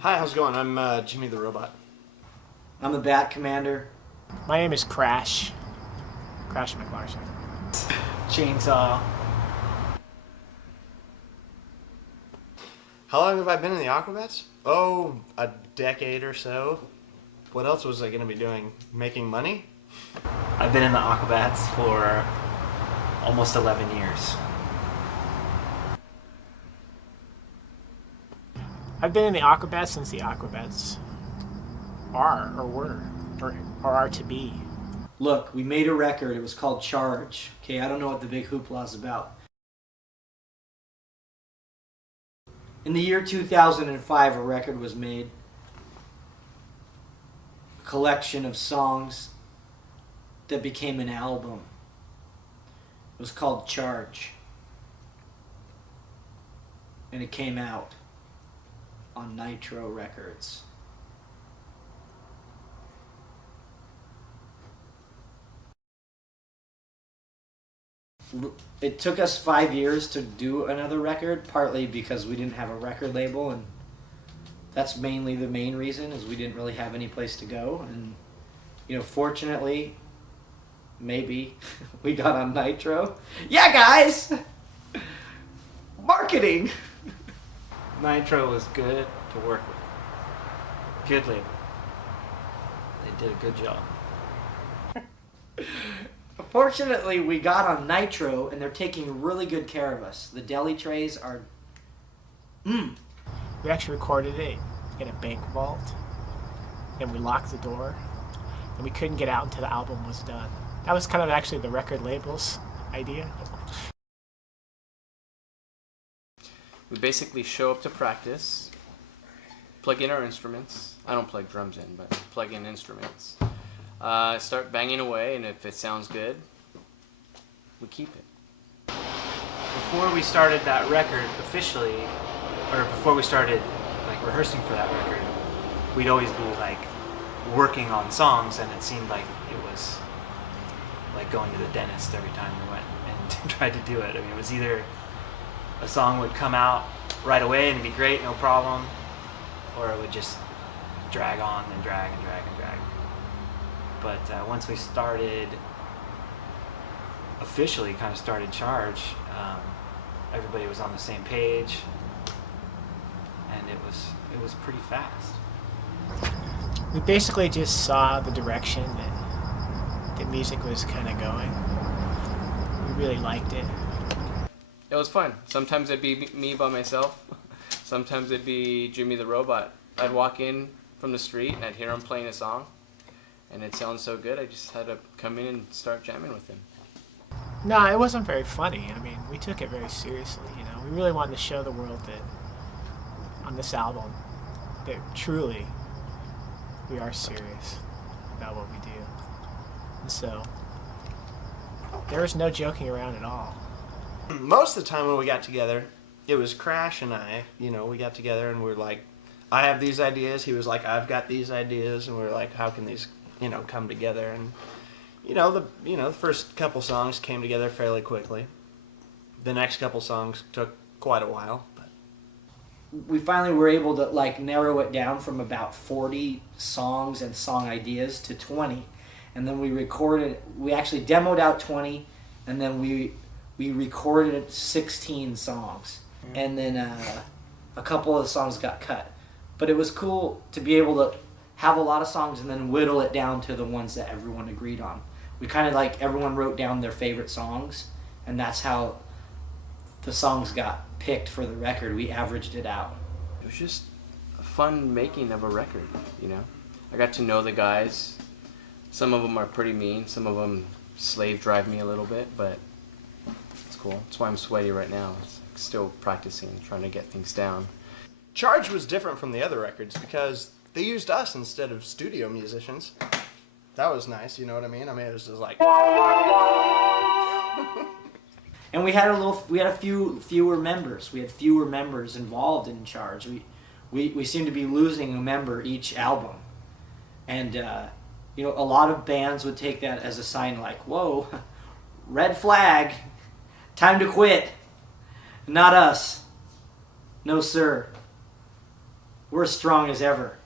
Hi, how's it going? I'm Jimmy the Robot. I'm the Bat Commander. My name is Crash. Crash McLarson. Chainsaw. How long have I been in the Aquabats? Oh, a decade or so. What else was I going to be doing? Making money? I've been in the Aquabats for almost 11 years. I've been in the Aquabats since the Aquabats are, or were, or are to be. Look, we made a record. It was called Charge. Okay, I don't know what the big hoopla is about. In the year 2005, a record was made. A collection of songs that became an album. It was called Charge. And it came out on Nitro Records. It took us 5 years to do another record, partly because we didn't have a record label, and that's mainly the main reason, is we didn't really have any place to go. And you know, fortunately, maybe we got on Nitro. Yeah, guys, marketing. Nitro was good to work with. Good label. They did a good job. Fortunately, we got on Nitro, and they're taking really good care of us. The deli trays are... We actually recorded it in a bank vault, and we locked the door, and we couldn't get out until the album was done. That was kind of actually the record label's idea. We basically show up to practice, plug in our instruments. I don't plug drums in, but plug in instruments. Start banging away, and if it sounds good, we keep it. Before we started that record officially, or before we started like rehearsing for that record, we'd always be like working on songs, and it seemed like it was like going to the dentist every time we went and tried to do it. I mean, it was either a song would come out right away and be great, no problem, or it would just drag on and drag and drag and drag. But once we started, officially kind of started Charge, everybody was on the same page, and it was pretty fast. We basically just saw the direction that the music was kind of going. We really liked it. It was fun. Sometimes it'd be me by myself. Sometimes it'd be Jimmy the Robot. I'd walk in from the street and I'd hear him playing a song, and it sounds so good, I just had to come in and start jamming with him. No, it wasn't very funny. I mean, we took it very seriously, you know. We really wanted to show the world that on this album that truly we are serious about what we do. And so there was no joking around at all. Most of the time when we got together, it was Crash and I. You know, we got together and we were like, I have these ideas. He was like, I've got these ideas. And we were like, how can these, you know, come together? And the first couple songs came together fairly quickly. The next couple songs took quite a while. But We finally were able to like narrow it down from about 40 songs and song ideas to 20. And then we actually demoed out 20, and then we recorded 16 songs. And then a couple of the songs got cut. But it was cool to be able to have a lot of songs and then whittle it down to the ones that everyone agreed on. We kind of like, everyone wrote down their favorite songs, and that's how the songs got picked for the record. We averaged it out. It was just a fun making of a record, you know. I got to know the guys. Some of them are pretty mean, some of them slave drive me a little bit, but it's cool. That's why I'm sweaty right now. Still practicing, trying to get things down. Charge was different from the other records because they used us instead of studio musicians. That was nice, you know what I mean? I mean, it was just like... And we had fewer members. We had fewer members involved in Charge. We seemed to be losing a member each album. And you know, a lot of bands would take that as a sign like, whoa, red flag, time to quit. Not us. No, sir. We're we're strong as ever.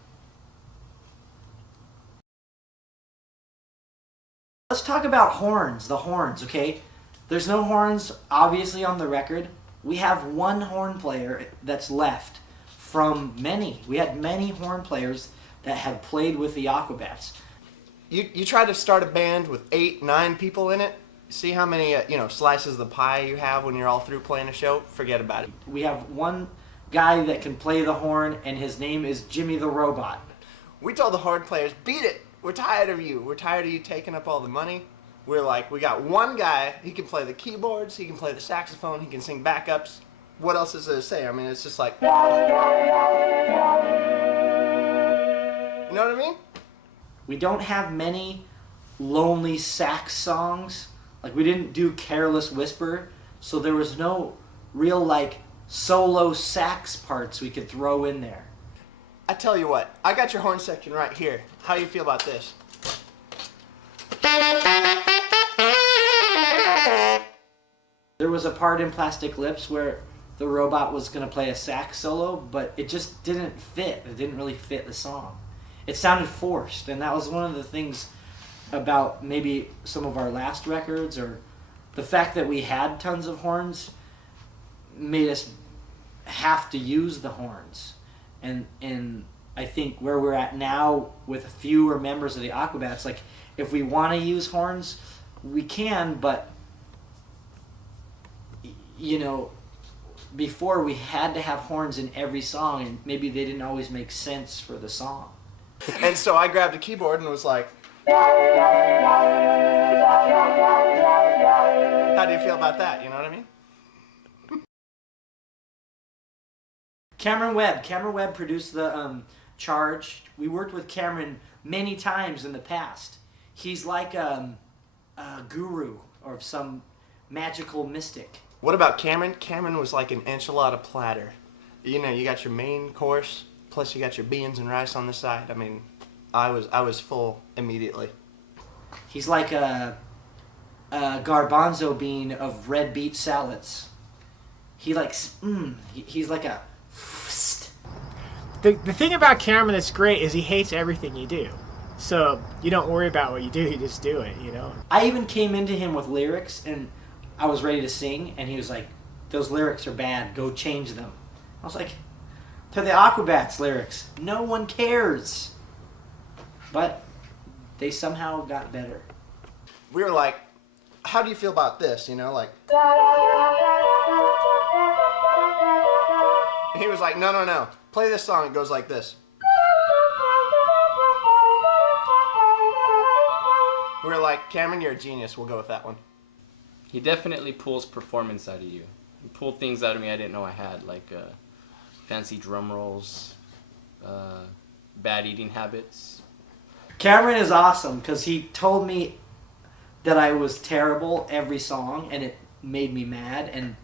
Let's talk about horns, the horns, okay? There's no horns, obviously, on the record. We have one horn player that's left from many. We had many horn players that have played with the Aquabats. You try to start a band with 8, 9 people in it. See how many slices of the pie you have when you're all through playing a show? Forget about it. We have one guy that can play the horn, and his name is Jimmy the Robot. We told the horn players, beat it. We're tired of you. We're tired of you taking up all the money. We're like, we got one guy. He can play the keyboards. He can play the saxophone. He can sing backups. What else is there to say? I mean, it's just like, you know what I mean? We don't have many lonely sax songs. Like, we didn't do Careless Whisper, so there was no real, like, solo sax parts we could throw in there. I tell you what, I got your horn section right here. How do you feel about this? There was a part in Plastic Lips where the robot was going to play a sax solo, but it just didn't fit. It didn't really fit the song. It sounded forced, and that was one of the things about maybe some of our last records, or the fact that we had tons of horns made us have to use the horns. And I think where we're at now with fewer members of the Aquabats, like, if we want to use horns, we can, but before we had to have horns in every song, and maybe they didn't always make sense for the song. And so I grabbed a keyboard and was like, how do you feel about that? You know what I mean? Cameron Webb produced the Charge. We worked with Cameron many times in the past. He's like a guru or some magical mystic. What about Cameron? Cameron was like an enchilada platter. You got your main course, plus you got your beans and rice on the side. I mean, I was full immediately. He's like a garbanzo bean of red beet salads. He's like a... The thing about Cameron that's great is he hates everything you do. So you don't worry about what you do, you just do it, I even came into him with lyrics, and I was ready to sing, and he was like, those lyrics are bad, go change them. I was like, they're the Aquabats lyrics. No one cares. But they somehow got better. We were like, how do you feel about this? Like... And he was like, no. Play this song. It goes like this. We were like, Cameron, you're a genius. We'll go with that one. He definitely pulls performance out of you. He pulled things out of me I didn't know I had, like fancy drum rolls, bad eating habits. Cameron is awesome because he told me that I was terrible every song, and it made me mad, and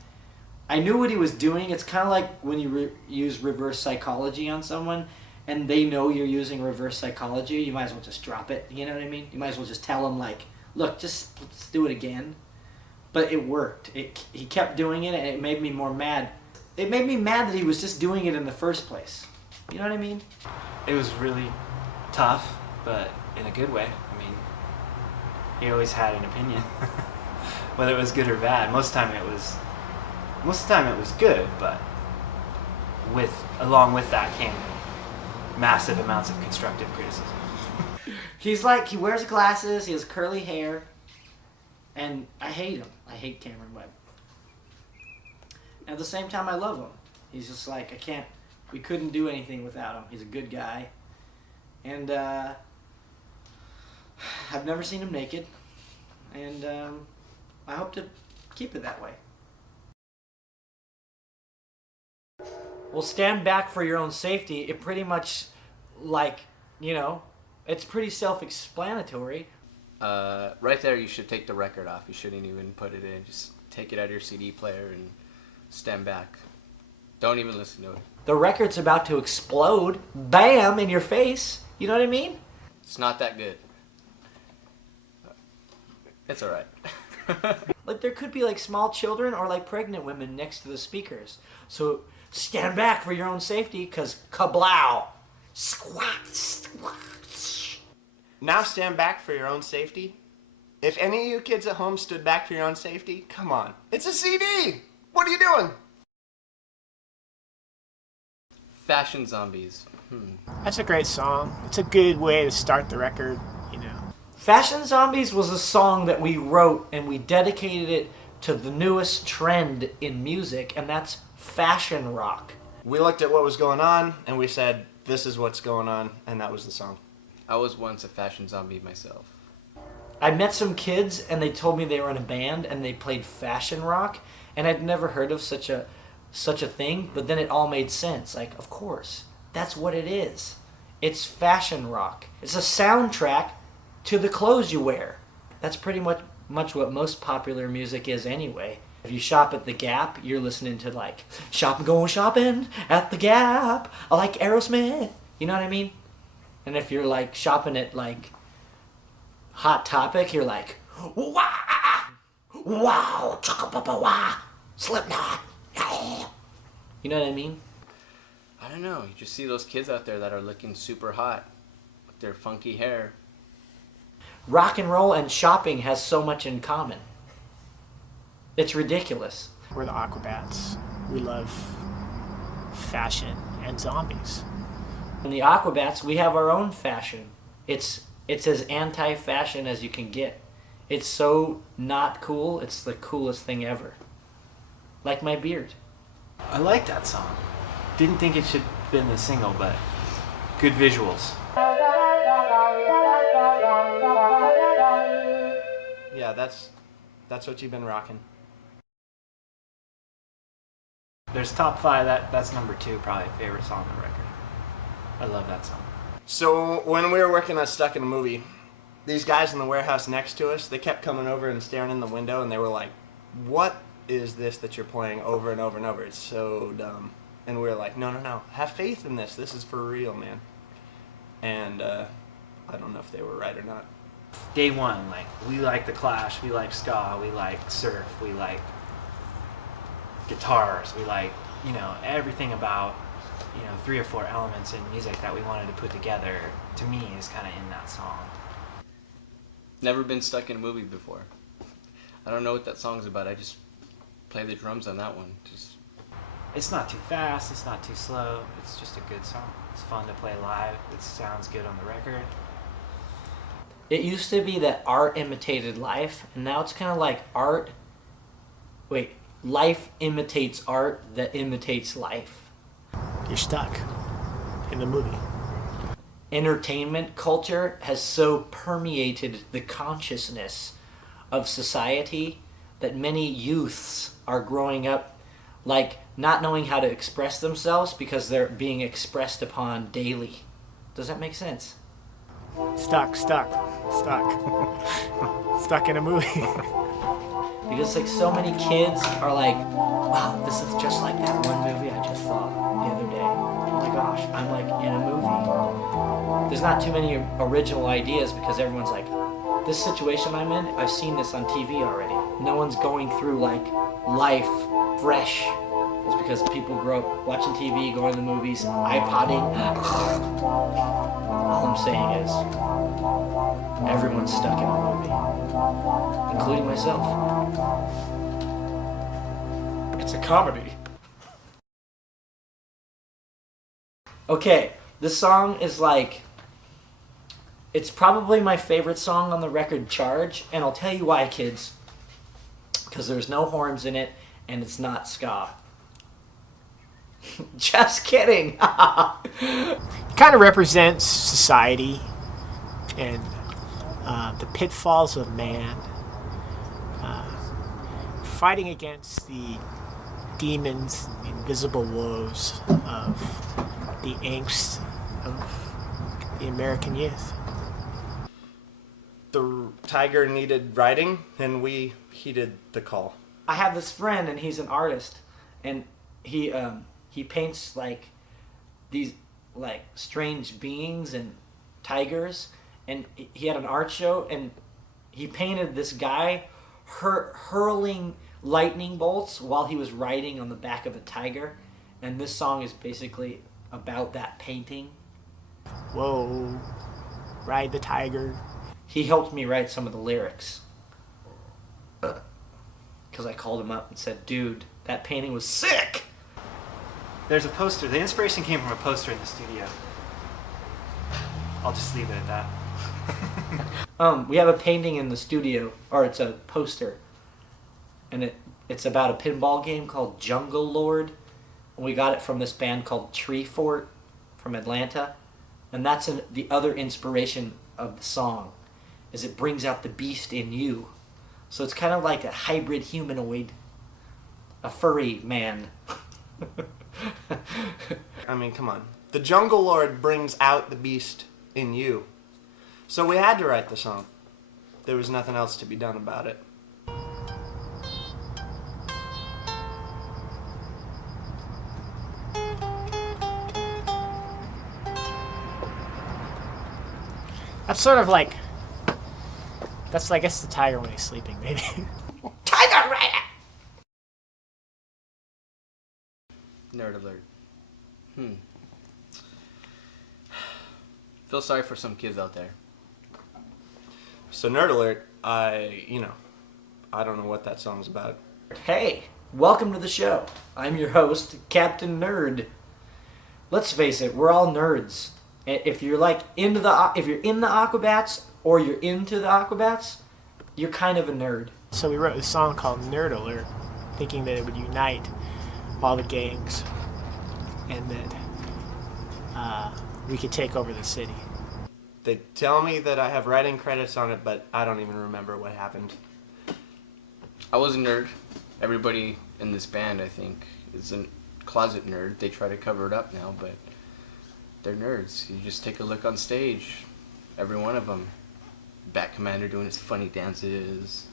I knew what he was doing. It's kind of like when you use reverse psychology on someone and they know you're using reverse psychology, you might as well just drop it. You know what I mean? You might as well just tell them, like, look, let's do it again. But it worked. He kept doing it, and it made me more mad. It made me mad that he was just doing it in the first place. You know what I mean? It was really tough, but in a good way. I mean, he always had an opinion, whether it was good or bad. Most of the time it was good, but along with that came massive amounts of constructive criticism. He's like, he wears glasses, he has curly hair, and I hate him. I hate Cameron Webb. At the same time, I love him. He's just like, we couldn't do anything without him. He's a good guy. And I've never seen him naked. And I hope to keep it that way. Well, stand back for your own safety. It pretty much, it's pretty self-explanatory. Right there, you should take the record off. You shouldn't even put it in. Just take it out of your CD player and stand back. Don't even listen to it. The record's about to explode. Bam! In your face. You know what I mean? It's not that good. It's alright. Like, there could be, like, small children or, like, pregnant women next to the speakers. So stand back for your own safety, because kablow. Squat, squat. Now stand back for your own safety. If any of you kids at home stood back for your own safety, come on. It's a CD! What are you doing? Fashion Zombies. That's a great song. It's a good way to start the record, you know. Fashion Zombies was a song that we wrote and we dedicated it to the newest trend in music, and that's fashion rock. We looked at what was going on and we said, this is what's going on, and that was the song. I was once a fashion zombie myself. I met some kids and they told me they were in a band and they played fashion rock, and I'd never heard of such a thing, but then it all made sense. Like, of course, that's what it is. It's fashion rock. It's a soundtrack to the clothes you wear. That's pretty much what most popular music is anyway. If you shop at the Gap, you're listening to like, going shopping at the Gap. I like Aerosmith. You know what I mean? And if you're like shopping at like Hot Topic, you're like, wow, wow, chaka-pa-pa-wah, Slipknot. You know what I mean? I don't know. You just see those kids out there that are looking super hot with their funky hair. Rock and roll and shopping has so much in common. It's ridiculous. We're the Aquabats. We love fashion and zombies. In the Aquabats, we have our own fashion. It's as anti-fashion as you can get. It's so not cool, it's the coolest thing ever. Like my beard. I like that song. Didn't think it should have been the single, but good visuals. Yeah, that's what you've been rocking. There's top 5. That's number 2, probably favorite song on the record. I love that song. So when we were working on Stuck in a Movie, these guys in the warehouse next to us, they kept coming over and staring in the window, and they were like, what is this that you're playing over and over and over? It's so dumb. And we were like, no, have faith in this. This is for real, man. And I don't know if they were right or not. Day one, like, we like The Clash, we like ska, we like surf, we like guitars, we like, you know, everything about, you know, 3 or 4 elements in music that we wanted to put together, to me, is kind of in that song. Never been stuck in a movie before. I don't know what that song's about. I just play the drums on that one. It's not too fast, it's not too slow, it's just a good song. It's fun to play live, it sounds good on the record. It used to be that art imitated life, and now it's kind of like life imitates art that imitates life. You're stuck in the movie. Entertainment culture has so permeated the consciousness of society that many youths are growing up like not knowing how to express themselves because they're being expressed upon daily. Does that make sense? Stuck. Stuck in a movie. Because like so many kids are like, wow, this is just like that one movie I just saw the other day. Oh my gosh, I'm like in a movie. There's not too many original ideas because everyone's like, this situation I'm in, I've seen this on TV already. No one's going through like life fresh. It's because people grow up watching TV, going to the movies, iPodding. All I'm saying is, everyone's stuck in a movie, including myself. It's a comedy. Okay, this song is like, it's probably my favorite song on the record, Charge, and I'll tell you why, kids. Because there's no horns in it, and it's not ska. Just kidding. It kind of represents society and the pitfalls of man, fighting against the demons, the invisible woes of the angst of the American youth. The tiger needed riding, and we heeded the call. I have this friend, and he's an artist, and he paints like these like strange beings and tigers, and he had an art show, and he painted this guy hurling lightning bolts while he was riding on the back of a tiger, And this song is basically about that painting. Whoa, ride the tiger. He helped me write some of the lyrics. Because I called him up and said, dude, that painting was sick! There's a poster. The inspiration came from a poster in the studio. I'll just leave it at that. We have a painting in the studio, or it's a poster. And it's about a pinball game called Jungle Lord. And we got it from this band called Tree Fort from Atlanta. And that's the other inspiration of the song, is it brings out the beast in you. So it's kind of like a hybrid humanoid, a furry man. I mean, come on. The Jungle Lord brings out the beast in you. So we had to write the song. There was nothing else to be done about it. That's sort of like, that's, I guess, the tiger when he's sleeping, maybe. Tiger Rider! Nerd alert. Feel sorry for some kids out there. So Nerd Alert, I don't know what that song's about. Hey, welcome to the show. I'm your host, Captain Nerd. Let's face it, we're all nerds. If you're like in the Aquabats or you're into the Aquabats, you're kind of a nerd. So we wrote a song called Nerd Alert, thinking that it would unite all the gangs and that we could take over the city. They tell me that I have writing credits on it, but I don't even remember what happened. I was a nerd. Everybody in this band, I think, is a closet nerd. They try to cover it up now, but they're nerds. You just take a look on stage. Every one of them. Bat Commander doing his funny dances.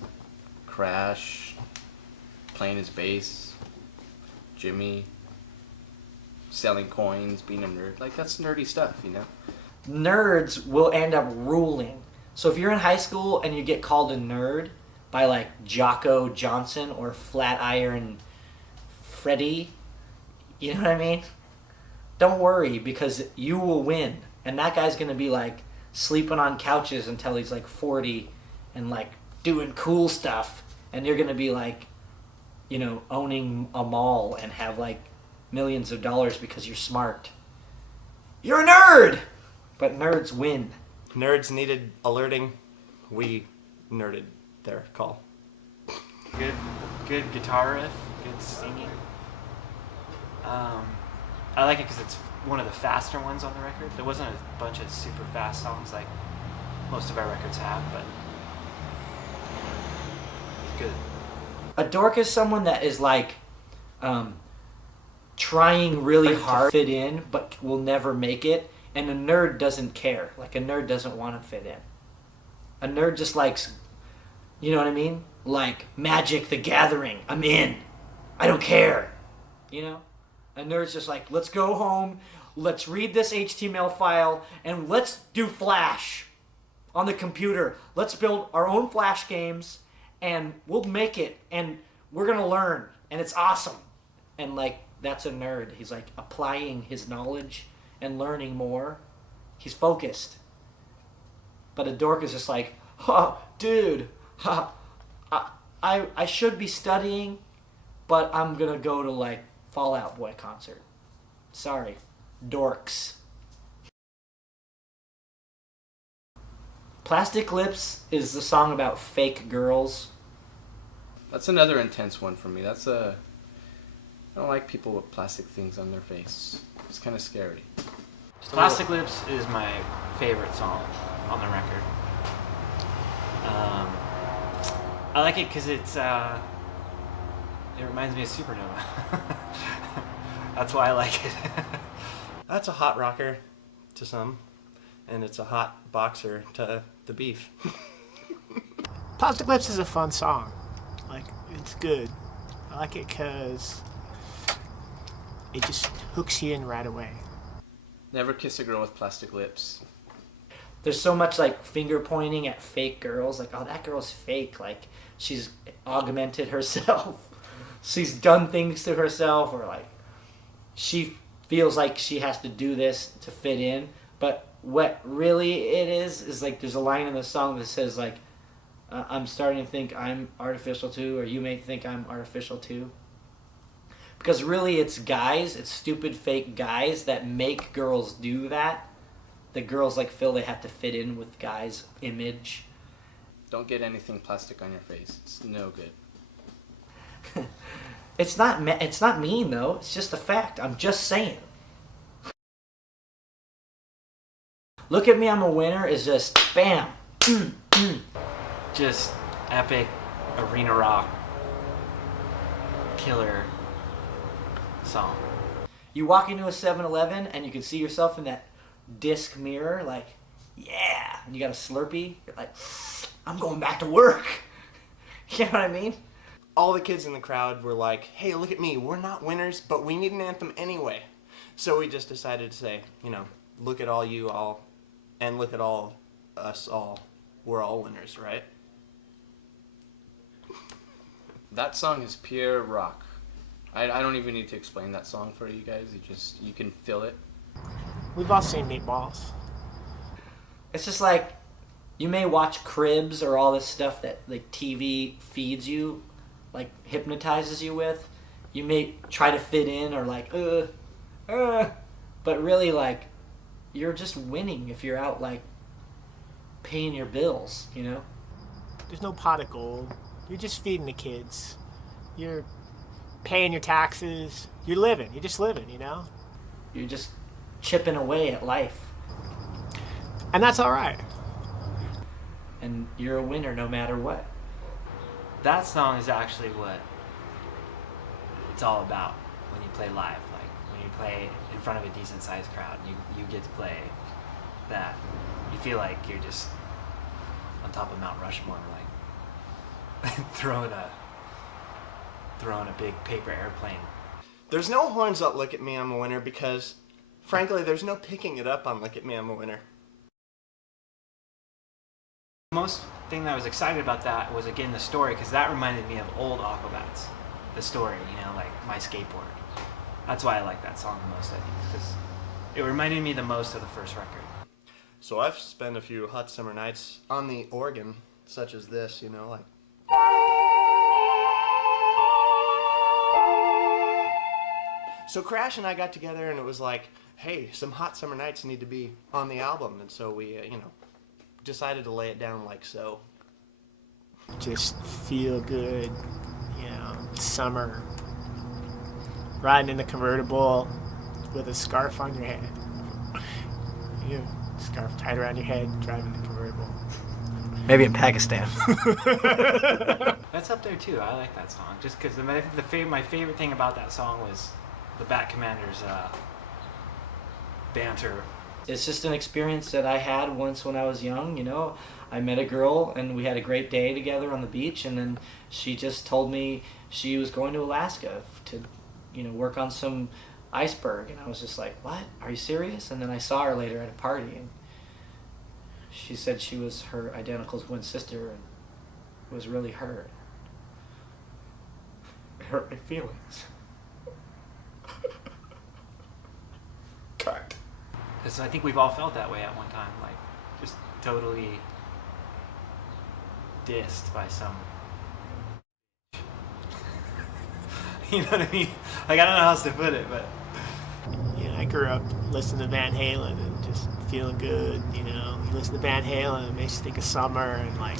Crash playing his bass. Jimmy selling coins, being a nerd. Like, that's nerdy stuff, you know? Nerds will end up ruling. So if you're in high school and you get called a nerd by like Jocko Johnson or Flatiron Freddy, you know what I mean? Don't worry, because you will win. And that guy's going to be like sleeping on couches until he's like 40 and like doing cool stuff. And you're going to be like, you know, owning a mall and have like millions of dollars because you're smart. You're a nerd! But nerds win. Nerds needed alerting. We nerded their call. Good guitar riff, good singing. I like it because it's one of the faster ones on the record. There wasn't a bunch of super fast songs like most of our records have, but it's good. A dork is someone that is like trying really hard to fit in but will never make it. And a nerd doesn't care. Like, a nerd doesn't want to fit in. A nerd just likes, you know what I mean? Like, Magic the Gathering. I'm in. I don't care. You know? A nerd's just like, let's go home, let's read this HTML file, and let's do Flash on the computer. Let's build our own Flash games, and we'll make it, and we're going to learn, and it's awesome. And, like, that's a nerd. He's, like, applying his knowledge and learning more. He's focused. But a dork is just like, oh, dude, I should be studying, but I'm gonna go to like Fall Out Boy concert. Sorry, dorks. Plastic Lips is the song about fake girls. That's another intense one for me. I don't like people with plastic things on their face. It's kind of scary. Plastic Lips is my favorite song on the record. I like it because it reminds me of Supernova. That's why I like it. That's a hot rocker to some, and it's a hot boxer to the beef. Plastic Lips is a fun song. Like, it's good. I like it because it just hooks you in right away. Never kiss a girl with plastic lips. There's so much like finger pointing at fake girls, like, oh, that girl's fake, like she's augmented herself. She's done things to herself, or like, she feels like she has to do this to fit in. But what really it is like there's a line in the song that says like, I'm starting to think I'm artificial too, or you may think I'm artificial too. Because really it's guys, it's stupid fake guys that make girls do that. The girls like feel they have to fit in with guys' image. Don't get anything plastic on your face. It's no good. It's not mean though. It's just a fact. I'm just saying. Look at Me, I'm a Winner is just bam. Just epic arena rock killer song. You walk into a 7-Eleven and you can see yourself in that disc mirror, like, yeah, and you got a Slurpee. You're like, I'm going back to work. You know what I mean? All the kids in the crowd were like, hey, look at me, we're not winners, but we need an anthem anyway. So we just decided to say, you know, look at all you all, and look at all us all. We're all winners, right? That song is pure rock. I don't even need to explain that song for you guys. You can feel it. We've all seen Meatballs. It's just like, you may watch Cribs or all this stuff that like TV feeds you, like hypnotizes you with. You may try to fit in or like, but really like, you're just winning if you're out like paying your bills, you know? There's no pot of gold. You're just feeding the kids. You're paying your taxes. You're living. You're just living, you know? You're just chipping away at life. And that's all right. And you're a winner no matter what. That song is actually what it's all about when you play live. Like when you play in front of a decent sized crowd, you get to play that. You feel like you're just on top of Mount Rushmore, like throwing a big paper airplane. There's no horns up Look at Me, I'm a Winner because, frankly, there's no picking it up on Look at Me, I'm a Winner. The most thing that I was excited about that was, again, the story, because that reminded me of old Aquabats. The story, you know, like my skateboard. That's why I like that song the most, I think, because it reminded me the most of the first record. So I've spent a few hot summer nights on the organ, such as this, you know, like... So Crash and I got together and it was like, hey, some hot summer nights need to be on the album. And so we, you know, decided to lay it down like so. Just feel good, you know, summer. Riding in the convertible with a scarf on your head. You have a scarf tied around your head, driving the convertible. Maybe in Pakistan. That's up there too. I like that song. Just because my favorite thing about that song was the Bat Commander's banter. It's just an experience that I had once when I was young, you know. I met a girl and we had a great day together on the beach, and then she just told me she was going to Alaska to, you know, work on some iceberg, and I was just like, what? Are you serious? And then I saw her later at a party, and she said she was her identical twin sister, and it was really her. It hurt my feelings. Cut. Because I think we've all felt that way at one time, like just totally dissed by some. You know what I mean? Like I don't know how else to put it, but You know, I grew up listening to Van Halen and just feeling good, you know. You listen to Van Halen, it makes you think of summer and like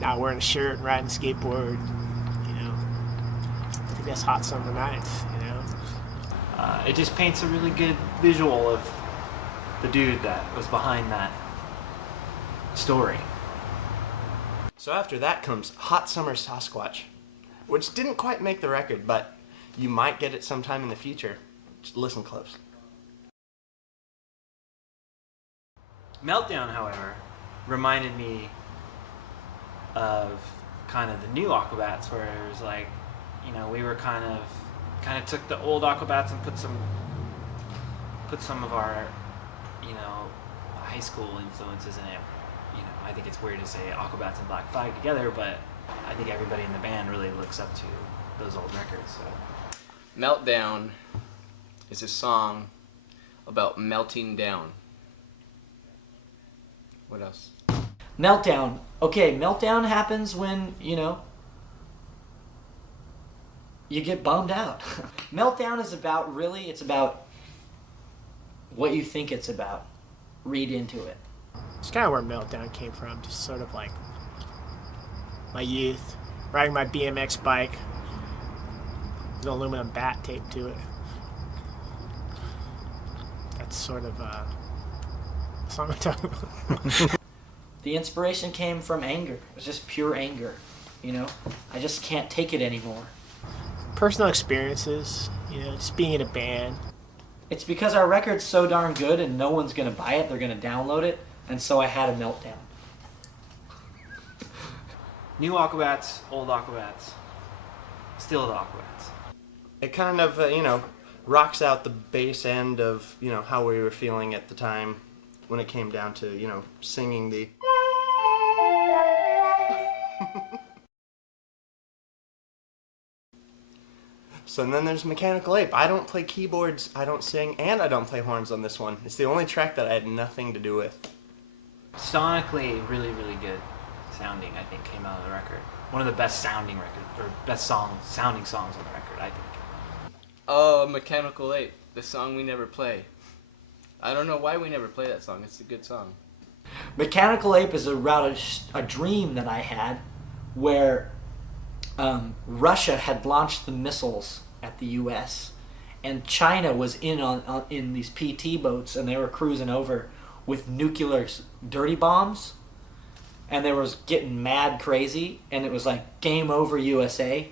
not wearing a shirt and riding a skateboard, you know. I think that's hot summer nights, you know. it just paints a really good visual of the dude that was behind that story. So after that comes Hot Summer Sasquatch, which didn't quite make the record, but you might get it sometime in the future. Just listen close. Meltdown, however, reminded me of kind of the new Aquabats, where it was like, you know, we were kind of took the old Aquabats and put some of our, you know, high school influences in it. You know, I think it's weird to say Aquabats and Black Flag together, but I think everybody in the band really looks up to those old records. So Meltdown is a song about melting down. What else? Meltdown. Okay, meltdown happens when, you get bummed out. Meltdown is about, really, it's about what you think it's about. Read into it. It's kind of where Meltdown came from, just sort of like my youth, riding my BMX bike, with an aluminum bat taped to it. That's sort of the song I'm talking about. The inspiration came from anger. It was just pure anger, I just can't take it anymore. Personal experiences, just being in a band. It's because our record's so darn good and no one's going to buy it, they're going to download it, and so I had a meltdown. New Aquabats, old Aquabats, still the Aquabats. It kind of, rocks out the bass end of, how we were feeling at the time when it came down to, singing the... So then there's Mechanical Ape. I don't play keyboards, I don't sing, and I don't play horns on this one. It's the only track that I had nothing to do with. Sonically, really, really good sounding, I think, came out of the record. One of the best sounding records, or best sounding songs on the record, I think. Oh, Mechanical Ape, the song we never play. I don't know why we never play that song. It's a good song. Mechanical Ape is about a dream that I had where Russia had launched the missiles at the U.S. and China was in these PT boats, and they were cruising over with nuclear dirty bombs, and they was getting mad crazy, and it was like game over USA,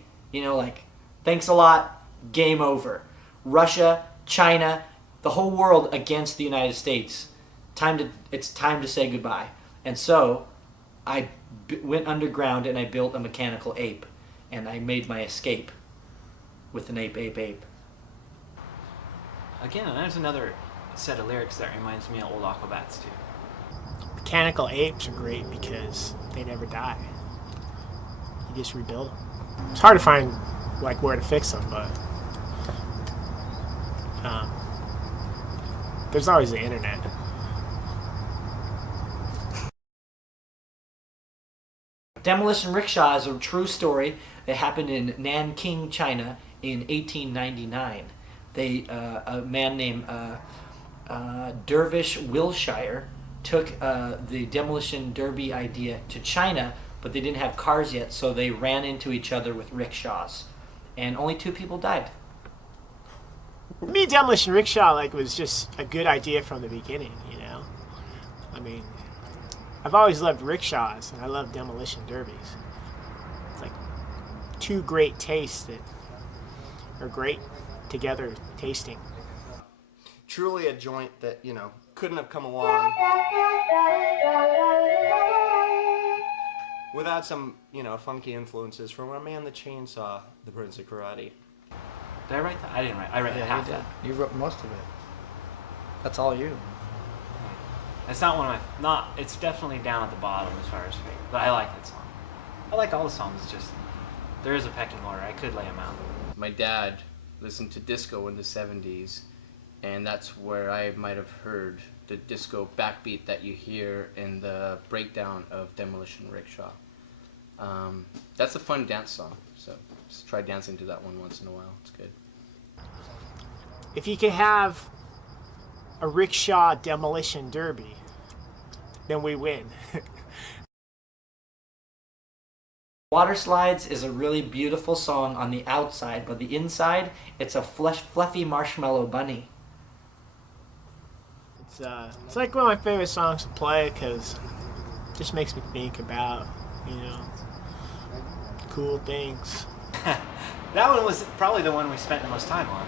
thanks a lot, game over. Russia, China, the whole world against the United States. It's time to say goodbye. And so I went underground and I built a mechanical ape, and I made my escape with an ape. Again, there's another set of lyrics that reminds me of old Aquabats too. Mechanical apes are great because they never die. You just rebuild them. It's hard to find where to fix them, but there's always the internet. Demolition Rickshaw is a true story that happened in Nanking, China in 1899. A man named Dervish Wilshire took the demolition derby idea to China, but they didn't have cars yet, so they ran into each other with rickshaws, and only 2 people died. For me, Demolition Rickshaw was just a good idea from the beginning, I mean, I've always loved rickshaws, and I love demolition derbies. It's like 2 great tastes that are great together tasting. Truly a joint that, couldn't have come along without some, funky influences from our man the Chainsaw, the Prince of Karate. Did I write that? I didn't write. I read half that. You wrote most of it. That's all you. It's not one of my. It's definitely down at the bottom as far as favorite, but I like that song. I like all the songs. It's just there is a pecking order. I could lay them out. My dad listened to disco in the 70s, and that's where I might have heard the disco backbeat that you hear in the breakdown of Demolition Rickshaw. That's a fun dance song, so just try dancing to that one once in a while. It's good. If you can have a rickshaw demolition derby, then we win. Water Slides is a really beautiful song on the outside, but the inside, it's a fluffy marshmallow bunny. It's like one of my favorite songs to play because it just makes me think about, cool things. That one was probably the one we spent the most time on.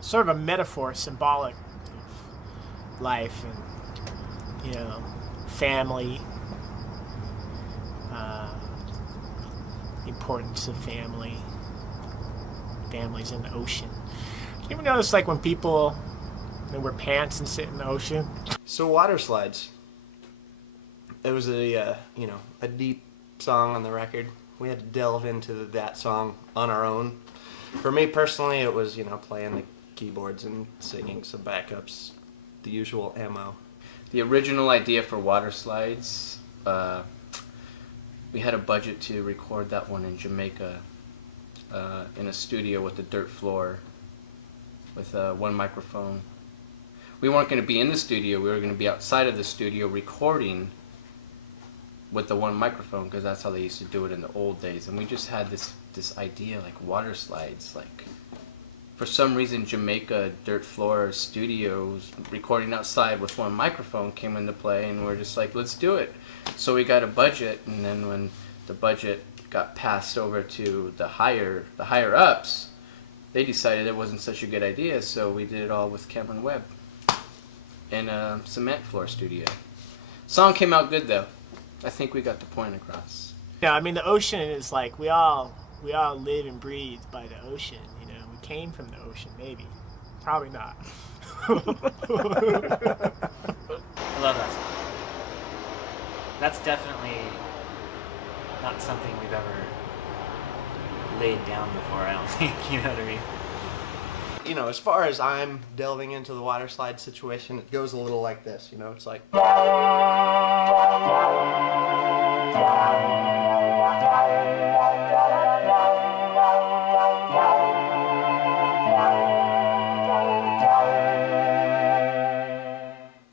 Sort of a metaphor, symbolic of life and, family, the importance of family, families in the ocean. You ever notice when people wear pants and sit in the ocean? So Water Slides, it was a deep song on the record. We had to delve into that song on our own. For me personally, it was, playing the keyboards and singing some backups, the usual MO. The original idea for Water Slides, we had a budget to record that one in Jamaica, in a studio with a dirt floor, with one microphone. We weren't going to be in the studio, we were going to be outside of the studio recording with the one microphone, because that's how they used to do it in the old days. And we just had this idea, like water slides, like for some reason Jamaica dirt floor studios recording outside with one microphone came into play, and we're just like, let's do it. So we got a budget, and then when the budget got passed over to the higher ups, they decided it wasn't such a good idea, so we did it all with Cameron Webb in a cement floor studio. Song came out good though. I think we got the point across. Yeah, I mean the ocean is like we all live and breathe by the ocean. You know, we came from the ocean, maybe, probably not. I love that song. That's definitely not something we've ever laid down before, I don't think. You know what I mean? As far as I'm delving into the water slide situation, it goes a little like this. It's like.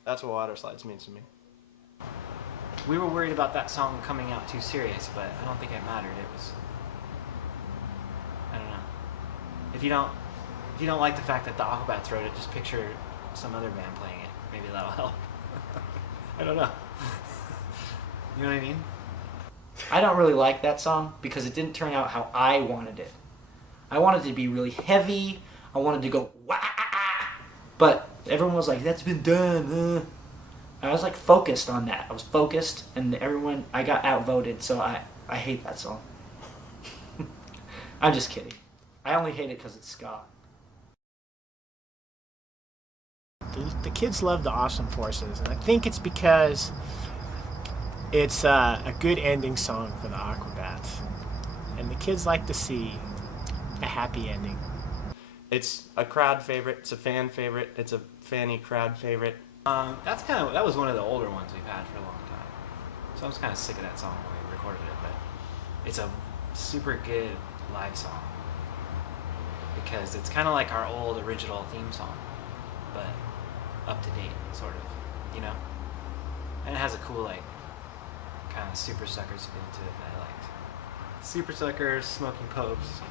That's what water slides means to me. We were worried about that song coming out too serious, but I don't think it mattered. It was, I don't know. If you don't like the fact that the Aquabats wrote it, just picture some other band playing it. Maybe that'll help. I don't know. You know what I mean? I don't really like that song because it didn't turn out how I wanted it. I wanted it to be really heavy. I wanted to go wah, but everyone was like, "That's been done." I was like focused on that. I was focused, and I got outvoted, so I hate that song. I'm just kidding. I only hate it because it's ska. The kids love the Awesome Forces, and I think it's because it's a good ending song for the Aquabats, and the kids like to see a happy ending. It's a crowd favorite. It's a fan favorite. It's a fanny crowd favorite. That was one of the older ones we've had for a long time. So I was kind of sick of that song when we recorded it, but it's a super good live song because it's kind of like our old original theme song, but up to date, sort of, And it has a cool, kind of Super Sucker spin to it that I liked. Super Suckers, Smoking Popes.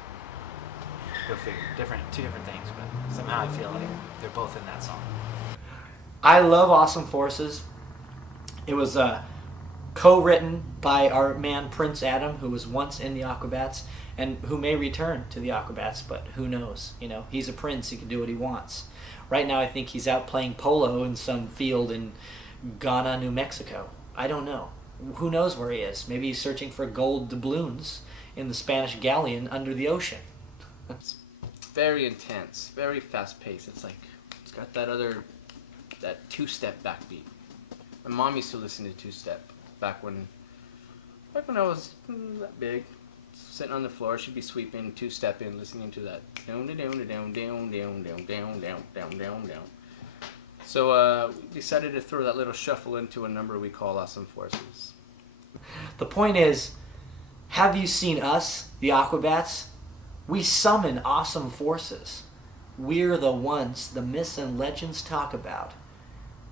Go figure. Two different things, but somehow I feel like they're both in that song. I love Awesome Forces. It was co-written by our man Prince Adam, who was once in the Aquabats and who may return to the Aquabats, but who knows? He's a prince. He can do what he wants. Right now, I think he's out playing polo in some field in Ghana, New Mexico. I don't know. Who knows where he is? Maybe he's searching for gold doubloons in the Spanish galleon under the ocean. It's very intense, very fast-paced. It's got that two-step backbeat. My mom used to listen to two-step back when I was that big. Sitting on the floor, she'd be sweeping, two-stepping, listening to that down, down, down, down, down, down, down, down, down, down, down. So we decided to throw that little shuffle into a number we call Awesome Forces. The point is, have you seen us, the Aquabats? We summon awesome forces. We're the ones the myths and legends talk about.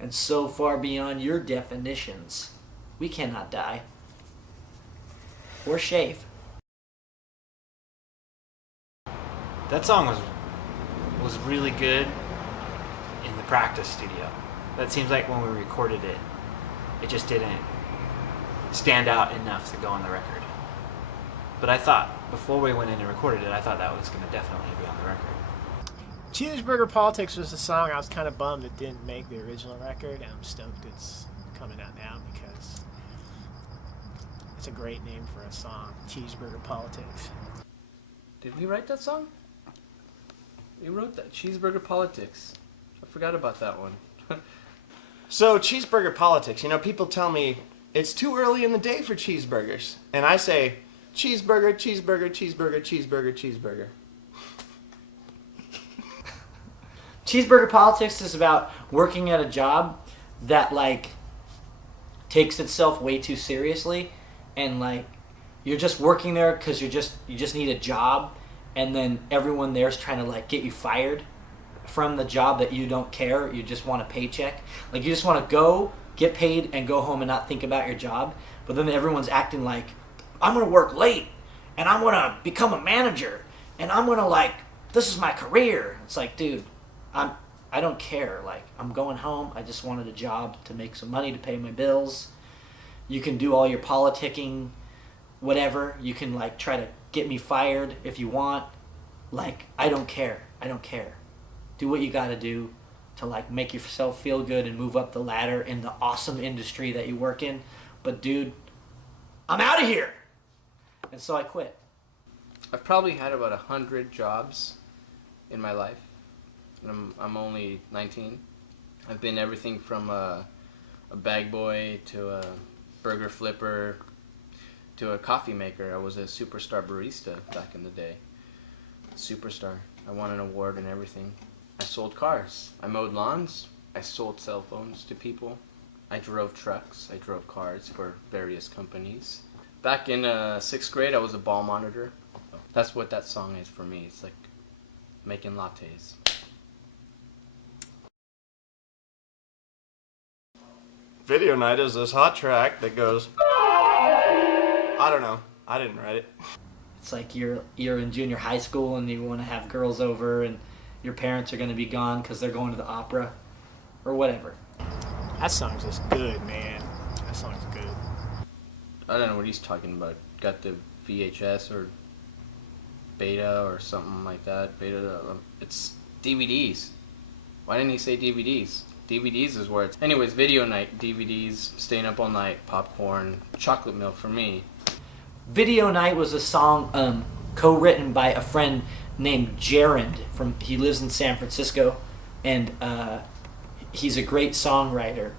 And so far beyond your definitions, we cannot die. Or shave. That song was really good in the practice studio. That seems like when we recorded it, it just didn't stand out enough to go on the record. But I thought, before we went in and recorded it, I thought that was going to definitely be on the record. Cheeseburger Politics was a song I was kind of bummed it didn't make the original record, and I'm stoked it's coming out now because it's a great name for a song, Cheeseburger Politics. Did we write that song? We wrote that, Cheeseburger Politics. I forgot about that one. So, cheeseburger politics. People tell me it's too early in the day for cheeseburgers. And I say, cheeseburger, cheeseburger, cheeseburger, cheeseburger, cheeseburger. Cheeseburger Politics is about working at a job that like takes itself way too seriously, and like you're just working there because you just need a job, and then everyone there's trying to like get you fired from the job that you don't care. You just want a paycheck. Like you just want to go get paid and go home and not think about your job. But then everyone's acting like I'm gonna work late and I'm gonna become a manager and I'm gonna like this is my career. It's like, dude, I don't care. Like, I'm going home. I just wanted a job to make some money to pay my bills. You can do all your politicking, whatever. You can, like, try to get me fired if you want. Like, I don't care. I don't care. Do what you gotta do to, like, make yourself feel good and move up the ladder in the awesome industry that you work in. But, dude, I'm out of here! And so I quit. I've probably had about 100 jobs in my life. I'm only 19. I've been everything from a bag boy to a burger flipper to a coffee maker. I was a superstar barista back in the day. Superstar. I won an award and everything. I sold cars. I mowed lawns. I sold cell phones to people. I drove trucks. I drove cars for various companies. Back in 6th grade, I was a ball monitor. That's what that song is for me. It's like making lattes. Video Night is this hot track that goes, I don't know, I didn't write it. It's like you're in junior high school and you want to have girls over and your parents are going to be gone because they're going to the opera or whatever. That song's just good, man. That song's good. I don't know what he's talking about. Got the VHS or Beta or something like that. Beta, it's DVDs. Why didn't he say DVDs? DVDs is where it's... Anyways, Video Night, DVDs, staying up all night, popcorn, chocolate milk for me. Video Night was a song co-written by a friend named Jared. He lives in San Francisco, and he's a great songwriter.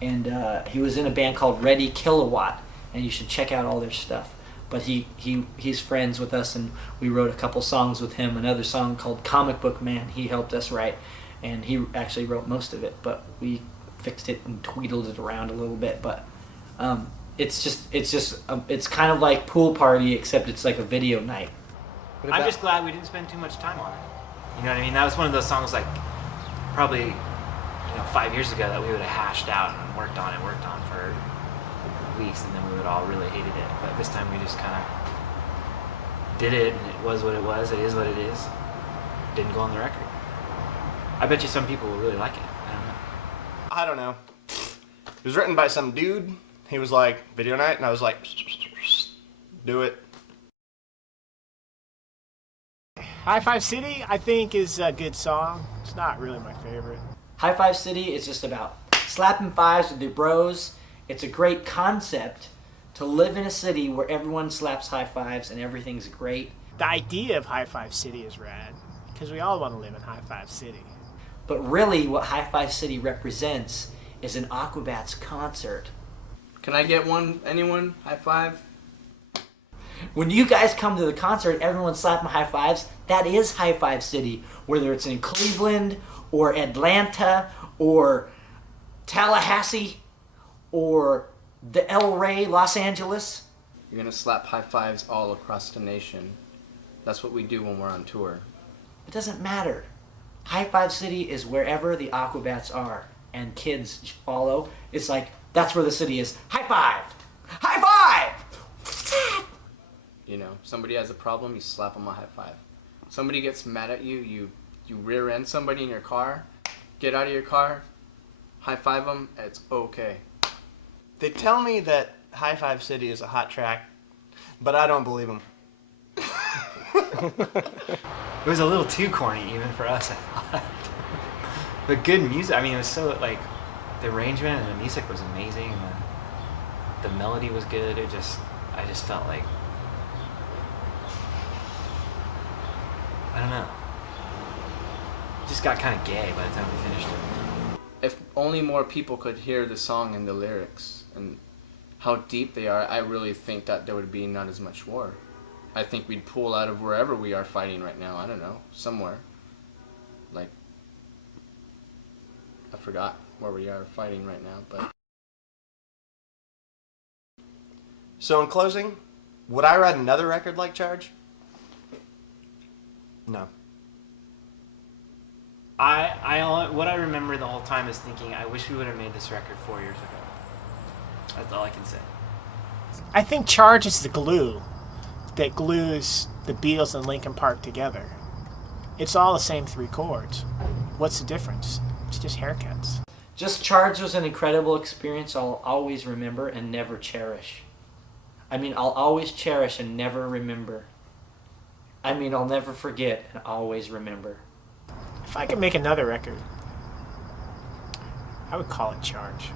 And he was in a band called Ready Kilowatt, and you should check out all their stuff. But he's friends with us, and we wrote a couple songs with him. Another song called Comic Book Man, he helped us write. And he actually wrote most of it, but we fixed it and tweedled it around a little bit. But it's kind of like Pool Party, except it's like a video night. I'm just glad we didn't spend too much time on it. You know what I mean? That was one of those songs, like, probably 5 years ago that we would have hashed out and worked on for weeks, and then we would all really hated it. But this time we just kind of did it, and it was what it was. It is what it is. Didn't go on the record. I bet you some people will really like it. I don't know. It was written by some dude. He was like, Video Night, and I was like, do it. High Five City, I think, is a good song. It's not really my favorite. High Five City is just about slapping fives with your bros. It's a great concept to live in a city where everyone slaps high fives and everything's great. The idea of High Five City is rad, because we all want to live in High Five City. But really, what High Five City represents is an Aquabats concert. Can I get one? Anyone? High five? When you guys come to the concert, everyone's slapping high fives. That is High Five City, whether it's in Cleveland or Atlanta or Tallahassee or the El Rey, Los Angeles. You're gonna slap high fives all across the nation. That's what we do when we're on tour. It doesn't matter. High Five City is wherever the Aquabats are, and kids follow. It's like, that's where the city is. High five! High five! Somebody has a problem, you slap them a high five. Somebody gets mad at you, you rear end somebody in your car, get out of your car, high five them, it's okay. They tell me that High Five City is a hot track, but I don't believe them. It was a little too corny even for us, I thought. But good music. I mean, it was so, like, the arrangement and the music was amazing. And the melody was good. I just felt like, I don't know. It just got kind of gay by the time we finished it. If only more people could hear the song and the lyrics and how deep they are, I really think that there would be not as much war. I think we'd pull out of wherever we are fighting right now. I don't know, somewhere. Like, forgot where we are fighting right now, but So in closing, would I write another record like Charge? No. What I remember the whole time is thinking, I wish we would have made this record 4 years ago. That's all I can say. I think Charge is the glue that glues the Beatles and Linkin Park together. It's all the same 3 chords. What's the difference? It's just haircuts. Just Charge was an incredible experience I'll always remember and never cherish. I mean, I'll always cherish and never remember. I mean, I'll never forget and always remember. If I could make another record, I would call it Charge.